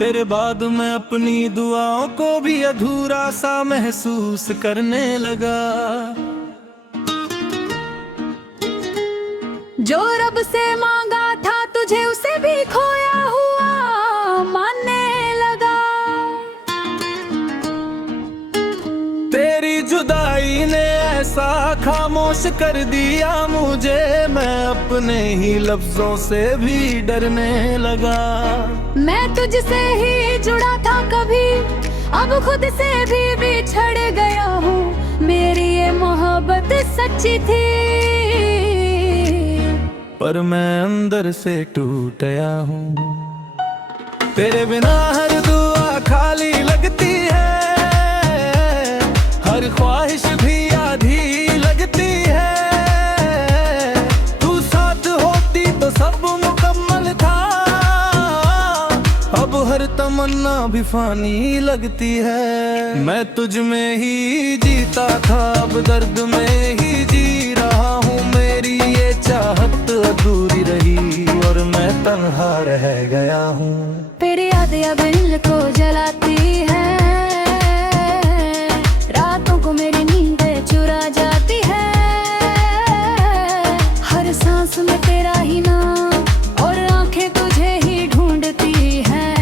तेरे बाद मैं अपनी दुआओं को भी अधूरा सा महसूस करने लगा। जो रब से मांगा था तुझे उसे भी खोया हुआ मानने लगा। तेरी जुदाई ने ऐसा खामोश कर दिया मुझे, मैं अपने ही लफ्जों से भी डरने लगा। मैं तुझसे ही जुड़ा था कभी, अब खुद से भी बिछड़ गया हूँ। मेरी ये मोहब्बत सच्ची थी, पर मैं अंदर से टूट गया हूँ। तेरे बिना हर दुआ खाली लगती है, हर ख्वाहिश भी आधी लगती है। तू साथ होती तो सब मुकम्मल था, अब हर तमन्ना भी फानी लगती है। मैं तुझ में ही जीता था, अब दर्द में ही जी रहा हूँ। मेरी ये चाहत अधूरी रही और मैं तन्हा रह गया हूँ। तेरी याद अब दिल को जलाती है, रातों को मेरी नींदें चुरा जाती है। हर सांस में तेरा ही नाम और आंखें तुझे ही ढूंढती हैं।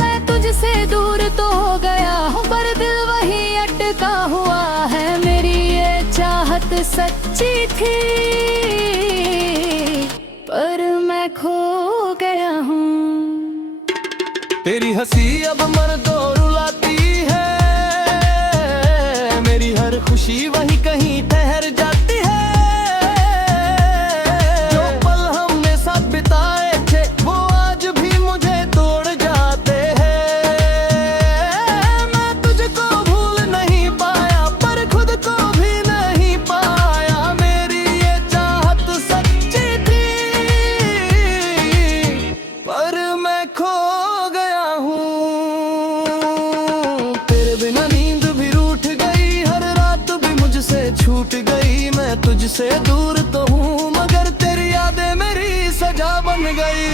मैं तुझसे दूर तो हो गया हूँ, पर दिल वही अटका हुआ है। मेरी ये चाहत सच्ची थी, पर मैं खो गया हूँ। तेरी हंसी अब मर्दों रुलाती है, मेरी हर खुशी वहीं कहीं ठहर जाती है। जो पल हमने साथ बिताए थे वो आज भी मुझे तोड़ जाते हैं। मैं तुझको भूल नहीं पाया, पर खुद को भी नहीं पाया। मेरी ये चाहत सच्ची थी, पर मैं खो गया हूँ। तेरे बिना नींद भी रूठ गई, हर रात भी मुझसे छूट गई। मैं तुझसे दूर तो हूँ, मगर तेरी यादें मेरी सजा बन गई।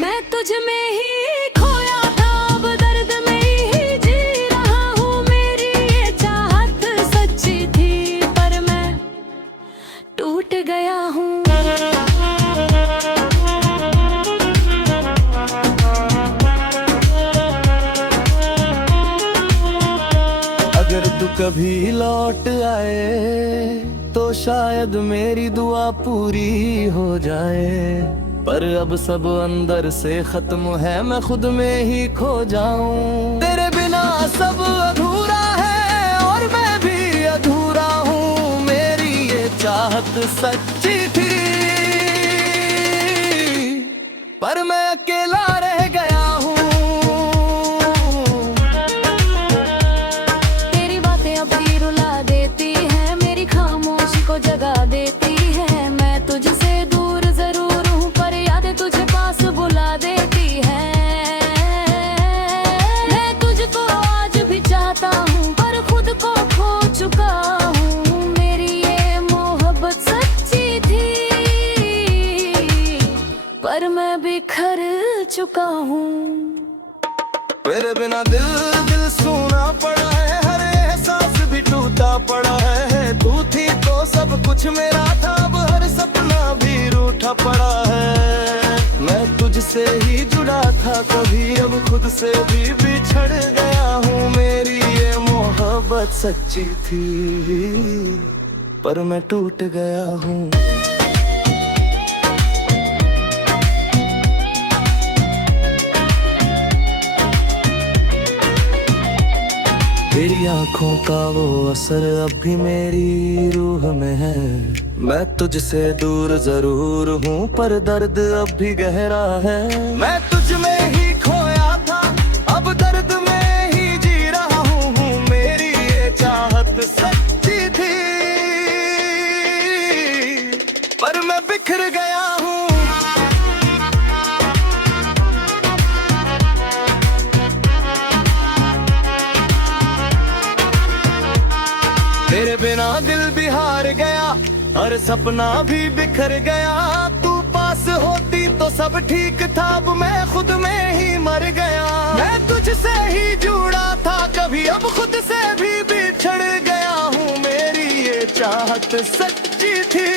मैं तुझ में ही खोया था, अब दर्द में ही जी रहा हूँ। मेरी ये चाहत सच्ची थी, पर मैं टूट गया हूँ। अगर तू कभी लौट आए तो शायद मेरी दुआ पूरी हो जाए, पर अब सब अंदर से खत्म है, मैं खुद में ही खो जाऊं। तेरे बिना सब अधूरा है और मैं भी अधूरा हूँ। मेरी ये चाहत सच्ची थी, पर मैं अकेला रह गया हूँ। तेरी बातें अब भी रुला देती है, मेरी खामोशी को जगा देती है। मैं तुझसे दूर जरूर हूँ, पर यादें तुझे पास बुला देती है। मैं तुझको आज भी चाहता हूँ, पर खुद को खो चुका हूँ। मेरी ये मोहब्बत सच्ची थी, पर मैं बिखर चुका हूँ। तेरे बिना दिल सूना पड़ा है, हर एहसास भी टूटा पड़ा है। तू थी तो सब कुछ मेरा था, अब हर सपना भी रूठा पड़ा है। मैं तुझसे ही जुड़ा था कभी, अब खुद से भी बिछड़ गया हूँ। मेरी ये मोहब्बत सच्ची थी, पर मैं टूट गया हूँ। तेरी आंखों का वो असर अब भी मेरी रूह में है। मैं तुझसे दूर जरूर हूँ, पर दर्द अब भी गहरा है। मैं तुझ में ही खोया था, अब दर्द में ही जी रहा हूँ। मेरी ये चाहत सच्ची थी, पर मैं बिखर गया हूँ। तेरे बिना दिल भी हार गया, हर सपना भी बिखर गया। तू पास होती तो तो सब ठीक था, अब मैं खुद में ही मर गया। मैं तुझसे ही जुड़ा था कभी, अब खुद से भी बिछड़ गया हूँ। मेरी ये चाहत सच्ची थी,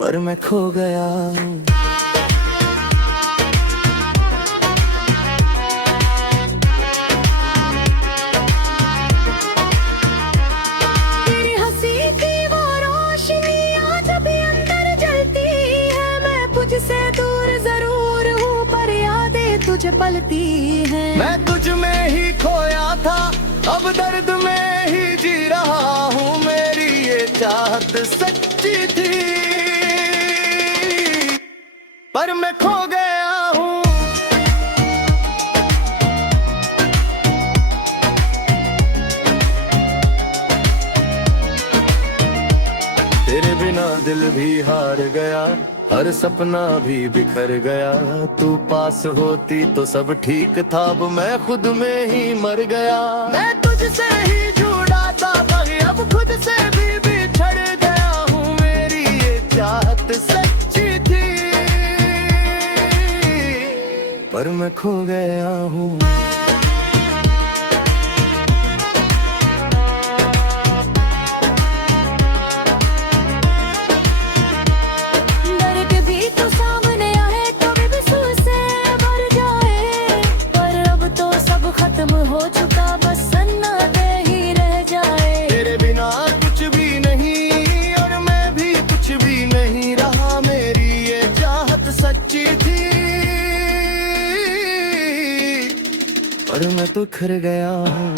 पर मैं खो गया हूँ। तेरी हंसी की वो रोशनियाँ जब अंदर जलती है, मैं तुझसे दूर जरूर हूँ पर यादें तुझे पलती हैं। मैं तुझ में ही खोया था, अब दर्द में ही जी रहा हूँ। मेरी ये चाहत सच्ची थी, पर मैं खो गया हूँ। तेरे बिना दिल भी हार गया, हर सपना भी बिखर गया। तू पास होती तो सब ठीक था, अब मैं खुद में ही मर गया। मैं तुझसे ही जुड़ा था भाई, अब खुद से भी बिछड़ गया हूँ। मेरी ये चाहत सच्ची थी, पर मैं खो गया हूँ। डर के भी तो सामने आए, कभी भी सूझ से भर जाए, पर अब तो सब खत्म हो चुका, बस सन्नाटे ही रह जाए। तेरे बिना कुछ भी नहीं और मैं भी कुछ भी नहीं रहा। मेरी ये चाहत सच्ची थी, पर मैं तो खर गया हूँ।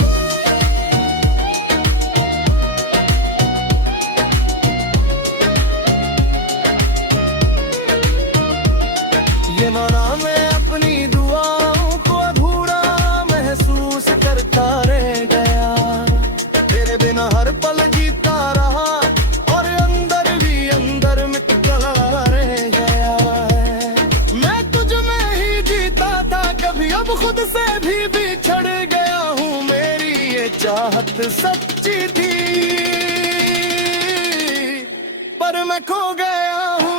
ये माना मैं अपनी दुआओं को अधूरा महसूस करता रह गया। तेरे बिना हर पल जीता रहा और अंदर भी अंदर मिटता रह गया है। मैं तुझ में ही जीता था कभी, अब खुद से भी बिछड़ गया हूँ। मेरी ये चाहत सच्ची थी, पर मैं खो गया हूँ।